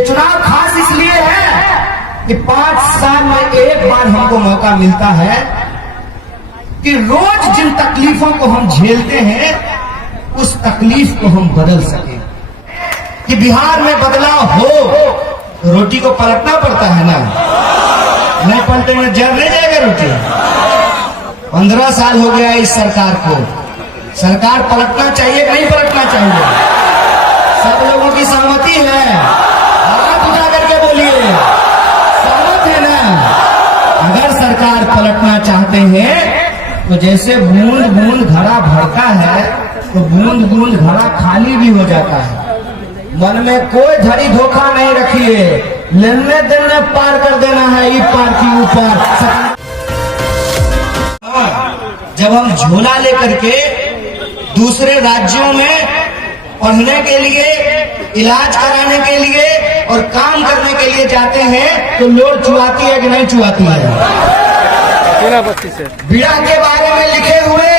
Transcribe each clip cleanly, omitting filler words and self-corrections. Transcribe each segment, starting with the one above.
ये चुनाव खास इसलिए है कि 5 साल में एक बार हमको मौका मिलता है कि रोज जिन तकलीफों को हम झेलते हैं उस तकलीफ को हम बदल सकें। कि बिहार में बदलाव हो तो रोटी को पलटना पड़ता है ना, नहीं पलटेंगे जल नहीं जाएगा रोटी। 15 साल हो गया इस सरकार को, सरकार पलटना चाहिए कि नहीं पलटना चाहिए? सब लोगों की सहमति है, हाथ उठा करके बोलिए, सहमत है ना? अगर सरकार पलटना चाहते हैं तो जैसे बूंद बूंद घड़ा भरता है तो बूंद बूंद घड़ा खाली भी हो जाता है। मन में कोई धड़ी धोखा नहीं रखिए, लेने देने पार कर देना है, ई पार की ऊपर। जब हम झोला लेकर के दूसरे राज्यों में पढ़ने के लिए, इलाज कराने के लिए और काम करने के लिए जाते हैं तो लोग चुआती है कि नहीं चुआती है? बीड़ा के बारे में लिखे हुए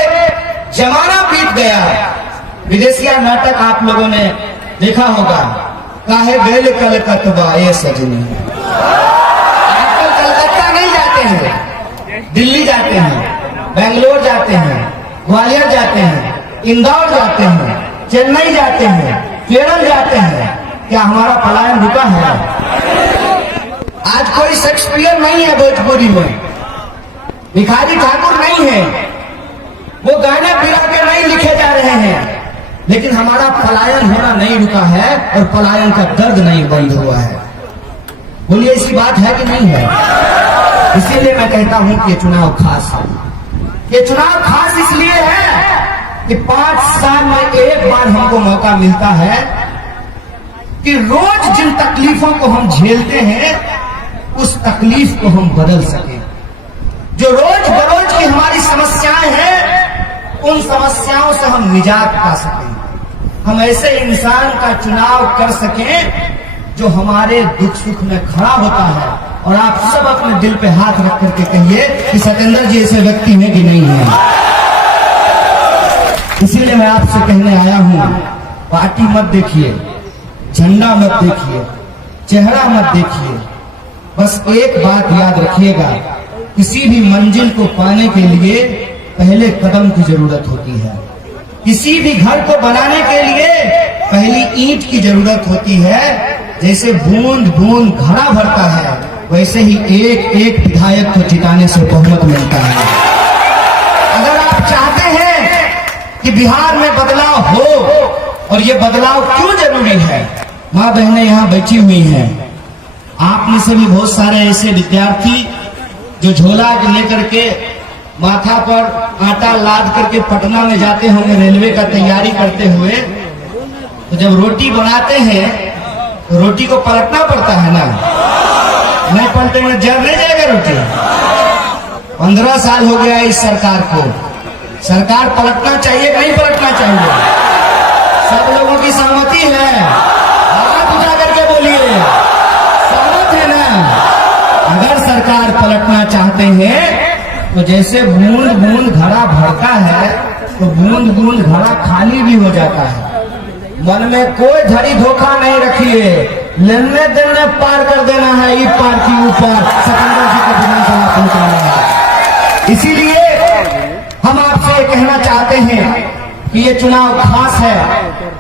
जमाना बीत गया। विदेशिया नाटक आप लोगों ने देखा होगा, काहे गैल कलकत्ता ये सजनी। आजकल कलकत्ता नहीं जाते हैं, दिल्ली जाते हैं, बेंगलोर जाते हैं, ग्वालियर जाते हैं, इंदौर जाते हैं, चेन्नई जाते हैं, केरल जाते हैं। क्या हमारा पलायन रुका है? आज कोई शेक्सपियर नहीं है भोजपुरी में, भिखारी ठाकुर नहीं है, वो गाने बिरा के नहीं लिखे जा रहे हैं, लेकिन हमारा पलायन होना नहीं रुका है और पलायन का दर्द नहीं बंद हुआ है। बोलिए ऐसी बात है कि नहीं है? इसीलिए मैं कहता हूं कि ये चुनाव खास है। ये चुनाव खास इसलिए है कि 5 साल में एक बार हमको मौका मिलता है कि रोज जिन तकलीफों को हम झेलते हैं उस तकलीफ को हम बदल सकें। जो रोज बरोज की हमारी समस्याएं हैं उन समस्याओं से हम निजात पा सकें। हम ऐसे इंसान का चुनाव कर सकें जो हमारे दुख सुख में खड़ा होता है। और आप सब अपने दिल पे हाथ रख करके कहिए कि सत्येंद्र जी ऐसे व्यक्ति हैं कि नहीं है। इसीलिए मैं आपसे कहने आया हूं, पार्टी मत देखिए, झंडा मत देखिए, चेहरा मत देखिए, बस एक बात याद रखिएगा, किसी भी मंजिल को पाने के लिए पहले कदम की जरूरत होती है। किसी भी घर को बनाने के लिए पहली ईंट की जरूरत होती है। जैसे बूंद बूंद घड़ा भरता है वैसे ही एक एक विधायक को जिताने से बहुमत मिलता है। अगर आप चाहते हैं कि बिहार में बदलाव हो, और ये बदलाव क्यों जरूरी है, माँ बहनें यहाँ बैठी हुई हैं, आप में से भी बहुत सारे ऐसे विद्यार्थी जो झोला लेकर के माथा पर आटा लाद करके पटना में जाते होंगे रेलवे का तैयारी करते हुए, तो जब रोटी बनाते हैं तो रोटी को पलटना पड़ता है ना, नहीं पलटेंगे जल नहीं जाएगा रोटी। 15 साल हो गया इस सरकार को, सरकार पलटना चाहिए कि नहीं पलटना चाहिए? सब लोगों की सहमति है, हाथ उठा करके बोलिए, सहमत है ना? अगर सरकार पलटना चाहते हैं तो जैसे बूंद बूंद घड़ा भरता है तो बूंद बूंद घड़ा खाली भी हो जाता है। मन में कोई धड़ी धोखा नहीं रखिए, लेने देने पार कर देना है, ई पार की ऊपर सत्येंद्र जी को विधानसभा पहुंचाना है। इसीलिए हम आपसे कहना चाहते हैं कि ये चुनाव खास है,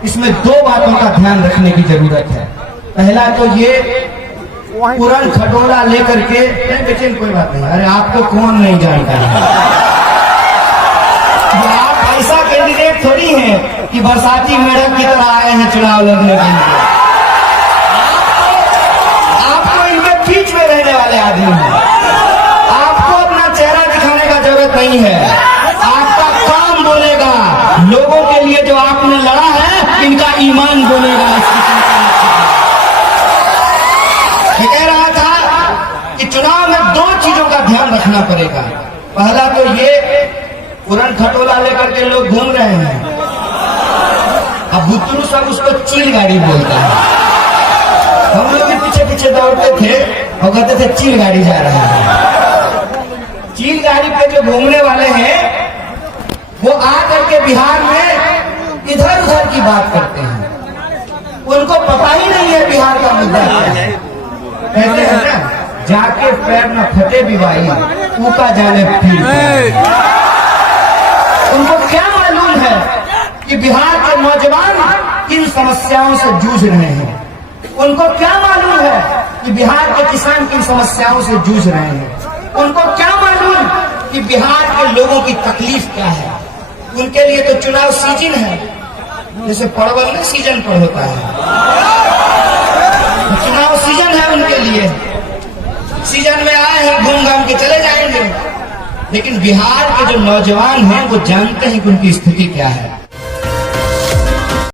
इसमें 2 बातों का ध्यान रखने की जरूरत है। पहला तो ये पुरान खटोला लेकर के, लेकिन कोई बात नहीं, अरे आपको कौन नहीं जानता है, आप ऐसा कैंडिडेट थोड़ी हैं कि बरसाती मैडम की तरह आए हैं चुनाव लड़ने के लिए। आपको इनके बीच में रहने वाले आदमी हैं, आपको अपना चेहरा दिखाने का जरूरत नहीं है, आपका काम बोलेगा। लोगों के लिए जो आपने लड़ा है इनका ईमान बोलेगा। कह रहा था कि चुनाव में 2 चीजों का ध्यान रखना पड़ेगा। पहला तो ये पुरान खटोला लेकर के लोग घूम रहे हैं, अब बुतरू सब उसको चील गाड़ी बोलता है। हम लोग भी पीछे पीछे दौड़ते थे और कहते थे चील गाड़ी जा रहा है। चील गाड़ी पे जो घूमने वाले हैं वो आ करके बिहार में इधर उधर की बात करते हैं। उनको पता ही नहीं है बिहार का मुद्दा क्या है। कहते हैं ना, जाके पैर न फटे बिवाई ऊका जाने फिर। उनको क्या मालूम है कि बिहार के नौजवान किन समस्याओं से जूझ रहे हैं। उनको क्या मालूम है कि बिहार के किसान किन समस्याओं से जूझ रहे हैं। उनको क्या मालूम कि बिहार के लोगों की तकलीफ क्या है। उनके लिए तो चुनाव सीजन है, जैसे परवल में सीजन पर होता है, चुनाव सीजन है उनके लिए। सीजन में आए हैं, घूम घाम के चले जाएंगे। लेकिन बिहार के जो नौजवान हैं वो जानते हैं कि उनकी स्थिति क्या है।